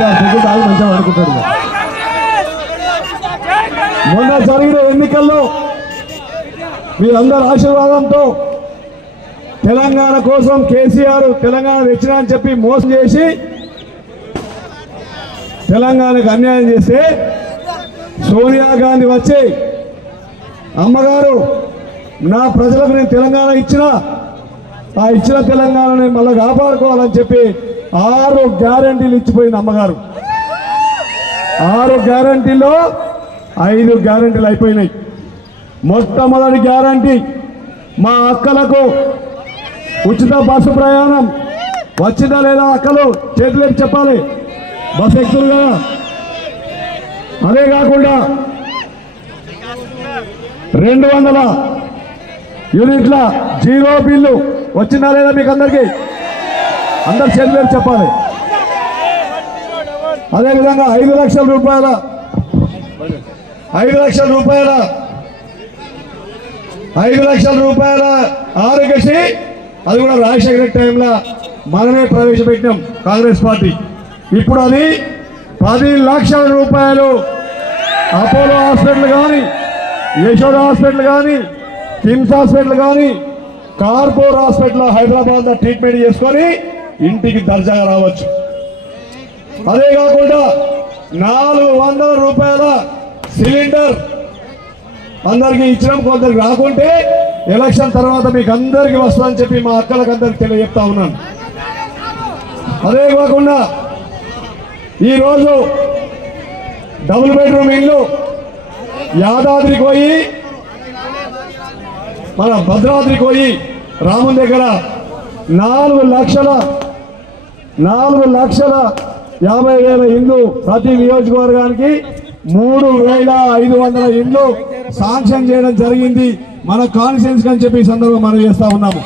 ఐదారు సెకండ్ ఆగి మంచిగా అనుకుంటాడు మొన్న జరిగిన ఎన్నికల్లో మీరందరి ఆశీర్వాదంతో తెలంగాణ కోసం కేసీఆర్ తెలంగాణ తెచ్చిన అని చెప్పి మోసం చేసి తెలంగాణకు అన్యాయం చేస్తే సోనియా గాంధీ వచ్చి అమ్మగారు నా ప్రజలకు నేను తెలంగాణ ఇచ్చిన ఆ ఇచ్చిన తెలంగాణని మళ్ళీ కాపాడుకోవాలని చెప్పి ఆరు గ్యారంటీలు ఇచ్చిపోయింది అమ్మగారు. ఆరు గ్యారంటీలో ఐదు గ్యారంటీలు అయిపోయినాయి. మొట్టమొదటి గ్యారంటీ మా అక్కలకు ఉచిత బస్సు ప్రయాణం వచ్చిందా లేదా అక్కలు చేతులకు చెప్పాలి. బస్సు ఎక్కుతుంది కదా? అదే కాకుండా రెండు వందల యూనిట్ల జీరో బిల్లు వచ్చిందా లేదా మీకు అందరికీ అందరు చేతులకు చెప్పాలి. అదేవిధంగా ఐదు లక్షల రూపాయల ఐదు లక్షల రూపాయల ఐదు లక్షల రూపాయల ఆరోగ్యశ్రీ. అది కూడా రాజశేఖర టైంలో మనమే ప్రవేశపెట్టినాం కాంగ్రెస్ పార్టీ. ఇప్పుడు అది పది లక్షల రూపాయలు అపోలో హాస్పిటల్ కానీ యశోద హాస్పిటల్ కానీ కిమ్స్ హాస్పిటల్ కానీ కార్పూర్ హాస్పిటల్ హైదరాబాద్ ట్రీట్మెంట్ చేసుకొని ఇంటికి దర్జాగా రావచ్చు. అదే కాకుండా నాలుగు వందల రూపాయల సిలిండర్ అందరికి ఇచ్చినాం. కొందరికి రాకుంటే ఎలక్షన్ తర్వాత మీకు అందరికి వస్తుందని చెప్పి మా అక్కలకు అందరికి తెలియజెప్తా ఉన్నాను. అదే కాకుండా ఈరోజు డబుల్ బెడ్రూమ్ ఇల్లు యాదాద్రికి పోయి మన భద్రాద్రికి పోయి రాముని దగ్గర నాలుగు లక్షల నాలుగు లక్షల యాభై వేల ఇండ్లు ప్రతి నియోజకవర్గానికి మూడు వేల ఐదు వందల ఇండ్లు శాంక్షన్ చేయడం జరిగింది. మన కాన్ఫిడెన్స్ అని చెప్పి ఈ సందర్భంగా మనం చేస్తా ఉన్నాము.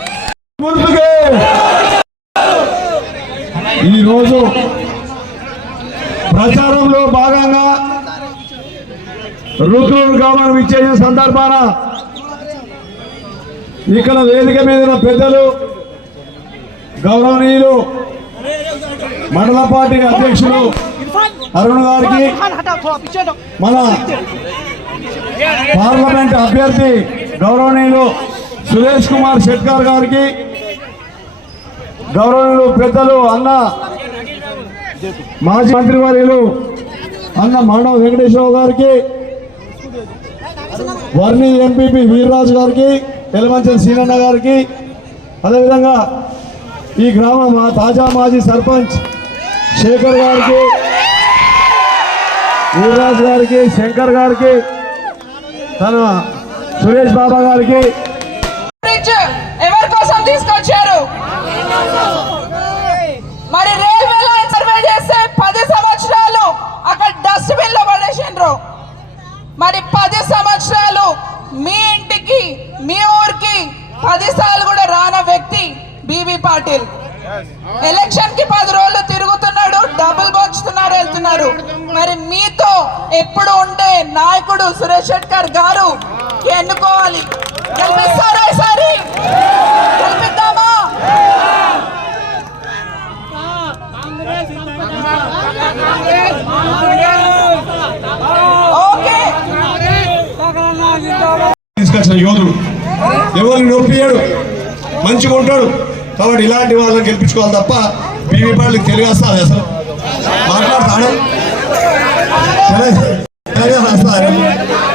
ఈరోజు ప్రచారంలో భాగంగా రుద్రుడు గ్రామం ఇచ్చేసిన సందర్భాన ఇక్కడ వేదిక మీద పెద్దలు గౌరవనీయులు మండల పార్టీ అధ్యక్షులు అరుణ్ గారికి మన పార్లమెంట్ అభ్యర్థి గౌరవనీయులు సురేష్ కుమార్ షెట్కర్ గారికి గౌరవనీయులు పెద్దలు అన్న మాజీ మంత్రివర్యులు అన్న మానవ వెంకటేశ్వరరావు గారికి వర్ణి ఎంపీపీ వీర్రాజు గారికి ఎలమంచల్ సీనన్న గారికి అదేవిధంగా ఈ గ్రామ మా తాజా మాజీ సర్పంచ్ శేఖర్ గారికి వీర్రాజు గారికి శంకర్ గారికి తన సురేష్ బాబా గారికి. ఎవరి కోసం తీసుకొచ్చారు? మరి రైల్వే లైన్ సర్వే చేస్తే పది సంవత్సరాలు అక్కడ డస్ట్బిన్లో పడేసిండ్రు. మరి పది సంవత్సరాలు మీ ఇంటికి మీ ఊరికి పది సార్లు కూడా రాన వ్యక్తి బీబీ పాటిల్ ఎలక్షన్కి పది రోజులు తిరుగుతున్నాడు డబ్బులు పంచుతున్నారు వెళ్తున్నారు మరి మీతో ఎప్పుడు ఉండే నాయకుడు సురేష్ శెట్కర్ గారు ఎన్నుకోవాలి? గెలిపిస్తారా ఈసారి? గెలిపిద్దామా? ఓకే. తీసుకొచ్చిన యోధుడు. ఎవరిని నొప్పియాడు మంచిగా ఉంటాడు. కాబట్టి ఇలాంటి వాళ్ళని గెలిపించుకోవాలి తప్ప పీవీ పాటలకు తెలియస్తాను అసలు? మాట్లాడతాడు?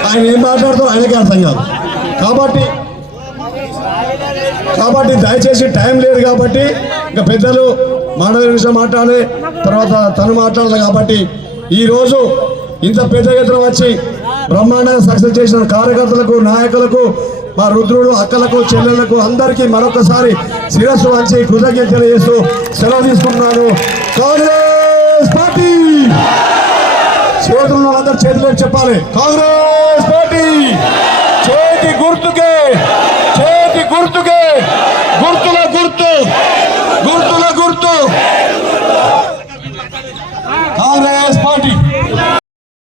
ఆయన. ఏం మాట్లాడతాం ఆయనకే అర్థం కాదు. కాబట్టి కాబట్టి దయచేసి టైం లేదు కాబట్టి ఇంకా పెద్దలు మానవ విషయం మాట్లాడాలి తర్వాత తను మాట్లాడాలి కాబట్టి ఈరోజు ఇంత పెద్ద ఎత్తున వచ్చి బ్రహ్మాండంగా సక్సెస్ చేసిన కార్యకర్తలకు నాయకులకు మా రుద్రుడు అక్కలకు చెల్లెలకు అందరికీ మరొకసారి శిరస్సు వంచి కృతజ్ఞత సెలవు తీసుకుంటున్నాను. కాంగ్రెస్ పార్టీ! చేతుల్లో అందరు చేతుల్లో చెప్పాలి. కాంగ్రెస్ పార్టీ! చేతి గుర్తుకే చేతి గుర్తుకే గుర్తు